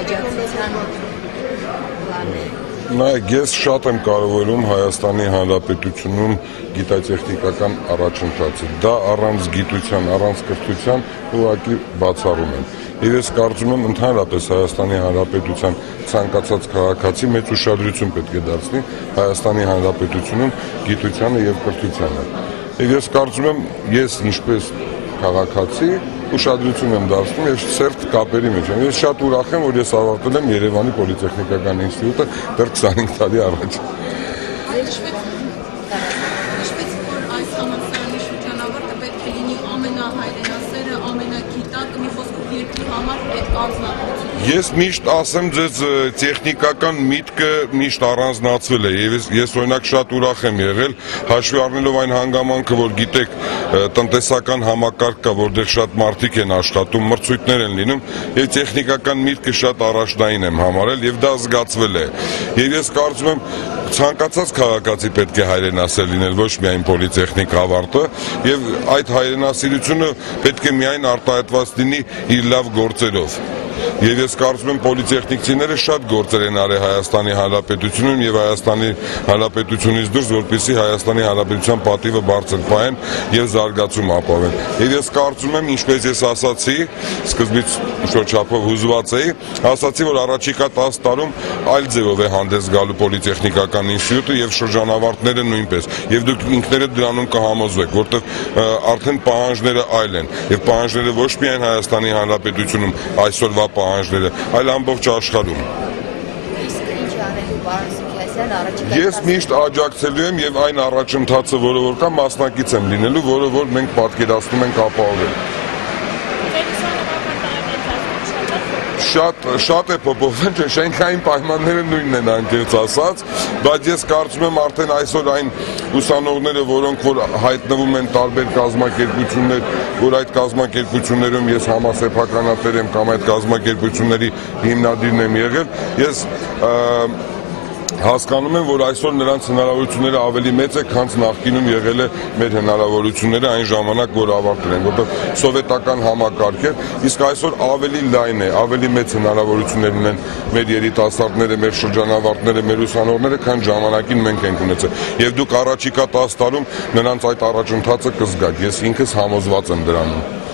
աջակցության պլանները։ Նայեք, ես շատ եմ կարևորում Հայաստանի Հանրապետությունում գիտատեխնիկական առաջընթացը։ Դա առանց գիտության, առանց կրթության ուղղակի բացառում են։ Եվ ես կարծում եմ ընդհանրապես Հայաստանի Հանրապետության ցանկացած քաղաքացի մեծ ուշադրություն պետք է դարձնի Հայաստանի Հանրապետությունում գիտությանը եւ կրթությանը։ Եվ ես կարծում եմ, ես ինչպես քաղաքացի ուշադրություն եմ դարձնում եւ սերտ կապերի մեջ եմ։ Ես շատ ուրախ եմ, որ ես ավարտել եմ Երևանի պոլիտեխնիկական ինստիտուտը դեռ 25 տարի առաջ։ Այս համալսարանի շրջանավարտը պետք է լինի ամենահայրենասերը, ամենագիտակը, մի խոսքով երկրի համար պետք առանձնահատկություն։ Ես միշտ ասեմ ձեզ տեխնիկական միտքը միշտ առանձնացվել է եւ ես օրինակ շատ ուրախ եմ եղել հաշվի առնելով այն հանգամանքը, որ գիտեք տնտեսական համակարգ կա, որտեղ շատ մարդիկ են աշխատում, մրցույթներ են լինում եւ տեխնիկական միտքը շատ առաջնային եմ համարել եւ դա զգացվել է։ Եվ ես կարծում եմ ցանկացած քաղաքացի պետք է հայրենասեր լինել, ոչ միայն պոլիտեխնիկ ավարտը, եւ այդ հայրենասիրությունը պետք է միայն արտահայտված լինի իր լավ գործերով։ Եվ ես կարծում եմ պոլիտեխնիկցիները շատ գործեր են արել Հայաստանի Հանրապետությունում եւ Հայաստանի Հանրապետությունից դուրս, որպեսզի Հայաստանի Հանրապետության պատիվը բարձր պահեն եւ զարգացում ապավեն։ Եվ ես կարծում եմ, ինչպես ես ասացի, սկզբից ինչ-որ չափով հուզված էի, ասացի, որ առաջիկա 10 տարում այլ ձևով է հանդես գալու պոլիտեխնիկական ինստիտուտը եւ շրջանավարտները նույնպես։ Եվ դուք ինքներդ դրանում կհամոզվեք, որտեղ արդեն պահանջները այլ են եւ պահանջները ոչ միայն Հայաստանի Հանրապետությունում այսօրվա պահանջները, այլ ամբողջ աշխարհում։ Իսկ ինչ անելու, պարոն Սուքիասյան, առաջիկա Ես միշտ աջակցելու եմ եւ այն առաջընթացը, որը որ կա, մասնակից եմ լինելու, որը որ մենք պատկերացնում ենք ապահովել։ Շատ է փոփոխվել, չէ, շենքային պայմանները նույնն են անկեղծ ասած, բայց ես կարծում եմ արդեն այսօր այն ուսանողները, որոնք որ հայտնվում են տարբեր կազմակերպություններ, որ այդ կազմակերպություններում ես համասեփականատեր եմ կամ այդ կազմակերպությունների հիմնադիրն եմ եղել, ես հասկանում եմ, որ այսօր նրանց հնարավորությունները ավելի մեծ է, քան նախկինում եղել է մեր հնարավորությունները այն ժամանակ, որ ավարտել են, որտեղ սովետական համակարգ էր, իսկ այսօր ավելի լայն է, ավելի մեծ հնարավորություններ ունեն մեր երիտասարդները, մեր շրջանավարտները, մեր ուսանողները, քան ժամանակին մենք ենք ունեցել։ Եվ դուք առաջիկա 10 տարում նրանց այդ առաջընթացը կզգաք, ես ինքս համոզված եմ դրանում։